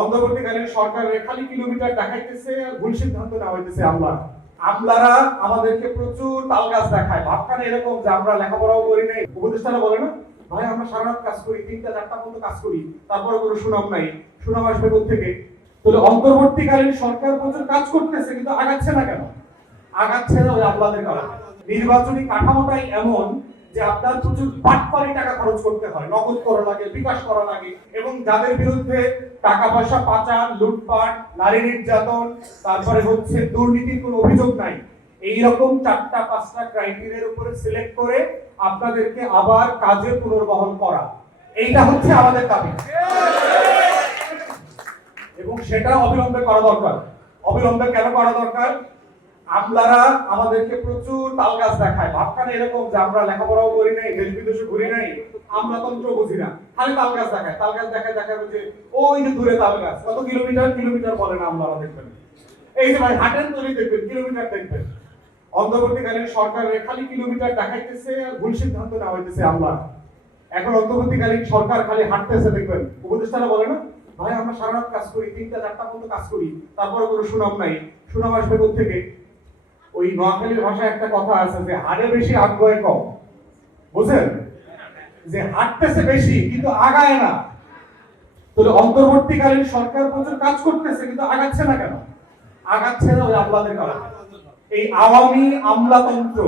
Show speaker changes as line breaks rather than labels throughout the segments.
অন্তর্বর্তীকালীন সরকারের খালি কিলোমিটার দেখাইতেছে, ভুল সিদ্ধান্ত নেওয়া হইতেছে আমরা আমলারা আমাদেরকে প্রচুর তাল গাছ দেখায়। ভাবখানে এরকম যে আমরা লেখাপড়াও করি নাই। উপদেষ্টারা বলে না, ভাই, আমরা সারা রাত কাজ করি, তিনটা, চারটা মতো কাজ করি তারপরে কোনো সুনাম নাই। সুনাম আসবে থেকে? তাহলে অন্তর্বর্তীকালীন সরকার প্রচুর কাজ করতেছে, কিন্তু আগাচ্ছে না কেন? আগাচ্ছে না ওই আপনাদের কারণে। নির্বাচনী কাঠামোটাই এমন যে আপনার প্রচুর বাটপারি টাকা খরচ করতে হয়, নগদ করা লাগে, বিকাশ করা লাগে, এবং যাদের বিরুদ্ধে টাকা পয়সা পাচার, লুটপাট, নারী নির্যাতন, তারপরে হচ্ছে দুর্নীতির কোনো অভিযোগ নাই, এইরকম চারটা, পাঁচটা ক্রাইটেরিয়ার উপরে সিলেক্ট করে আপনাদেরকে আবার কাজে পুনর্বহন করা। এইটা হচ্ছে আমাদের দাবি। এবং সেটা অবিলম্বে করা দরকার। অবিলম্বে কেন করা দরকার? আমলারা আমাদেরকে প্রচুর তাল গাছ দেখায়। ভাবখানে এরকম যে আমরা লেখাপড়াও করি নাই, দেশ বিদেশে ঘুরি নাই, আমরা তন্ত্র বুঝি না। খালি তাল গাছ দেখায়। তাল গাছ দেখায় দেখাবে যে ওই যে দূরে তাল গাছ, কত কিলোমিটার কিলোমিটার বলে না আমলারা দেখবেন এই যে ভাই, হাটেন তৈরি দেখবেন, কিলোমিটার দেখবেন। অন্তর্বর্তীকালীন সরকারের খালি কিলোমিটার দেখাইতেছে ভুল সিদ্ধান্ত নেওয়া হইতেছে আমরা। এখন অন্তর্বর্তীকালীন সরকার খালি হাঁটতেছে, দেখবেন। উপদেষ্টারা বলে না, ভাই, আমরা সারা রাত কাজ করি, তিনটা, চারটা মতো কাজ করি তারপরে কোনো সুনাম নাই। সুনাম আসবে থেকে ওই নোয়াখালীর ভাষায় একটা কথা আছে যে, হাড়ে বেশি আগ্রহে কম। বুঝেন যে হাঁটতেছে বেশি, কিন্তু আগায় না। তাহলে অন্তর্বর্তীকালীন সরকার প্রচুর কাজ করতেছে, কিন্তু আগাচ্ছে না কেন? আগাচ্ছে না ওই আমলাদের কারণে। এই আওয়ামী আমলাতন্ত্র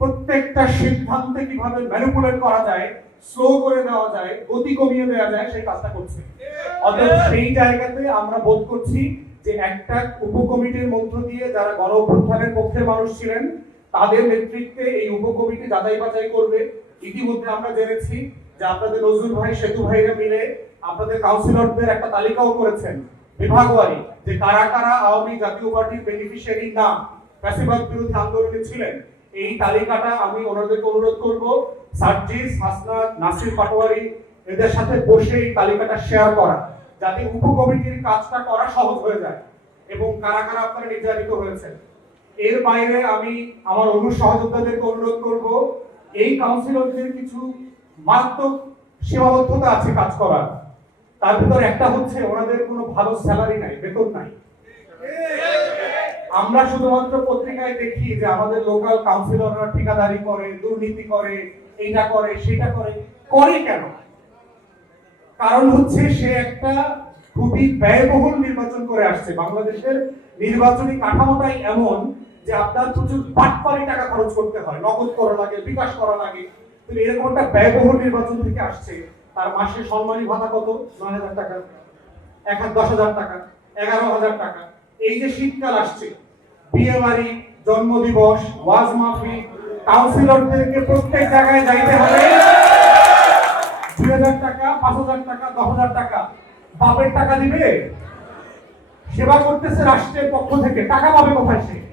প্রত্যেকটা সিদ্ধান্তে কীভাবে ম্যানিপুলেট করা যায় স্লো করে দেওয়া যায়, গতি কমিয়ে দেওয়া যায়, সেই কাজটা করছে। অতএব সেই জায়গাতে আমরা বোধ করছি যে একটা উপকমিটির মধ্য দিয়ে যারা গণ অভ্যুত্থানের পক্ষের মানুষ ছিলেন, তাদের নেতৃত্বে এই উপকমিটি যাচাই বাছাই করবে। ইতিমধ্যে আমরা জেনেছি যে আপনাদের নজরুল ভাই, সেতু ভাইরা মিলে আপনাদের কাউন্সিলরদের একটা তালিকাও করেছেন বিভাগওয়ারি যে কারা কারা আওয়ামী জাতীয় পার্টির বেনিফিশিয়ারি না ফ্যাসিবাদ বিরোধী আন্দোলনে ছিলেন, এই তালিকাটা আমি ওনাদেরকে অনুরোধ করব, সার্জিস, হাসনাত, নাসির পাটোয়ারি, এদের সাথে বসে এই তালিকাটা শেয়ার করা। যাতে উপকমিটির কাজটা করা সহজ হয়ে যায় এবং কারা কারা আপনারা নির্যাতিত হয়েছেন। এর বাইরে আমি আমার অনু সহযোদ্ধাদেরকে অনুরোধ করব, এই কাউন্সিলরদের কিছু মারাত্মক সীমাবদ্ধতা আছে কাজ করার। তার ভিতর একটা হচ্ছে ওনাদের কোনো ভালো স্যালারি নাই, বেতন নাই। আমরা শুধুমাত্র পত্রিকায় দেখি যে আমাদের লোকাল কাউন্সিলররা ঠিকাদারি করে, দুর্নীতি করে এইটা করে, সেটা করে। করে কেন? কারণ হচ্ছে সে একটা খুবই ব্যয়বহুল নির্বাচন করে আসছে। বাংলাদেশের নির্বাচনী কাঠামোটাই এমন যে আপনার প্রচুর বাটপারি টাকা খরচ করতে হয়, নগদ করা লাগে, বিকাশ করা লাগে। তো এরকম একটা ব্যয়বহুল নির্বাচন থেকে আসছে, তার মাসে সম্মানী ভাতা কত? নয় হাজার টাকা। এক দশ হাজার টাকা, এগারো হাজার টাকা। এই যে শীতকাল আসছে, বিয়ে বাড়ি, জন্মদিবস, ওয়াজ মাহফিল, কাউন্সিলরদেরকে প্রত্যেক জায়গায় যাইতে হবে। হাজার টাকা, পাঁচ হাজার টাকা, দশ হাজার টাকা। বাপের টাকা দিবে? সেবা করতেছে রাষ্ট্রের পক্ষ থেকে। টাকা পাবে কোথায় সে?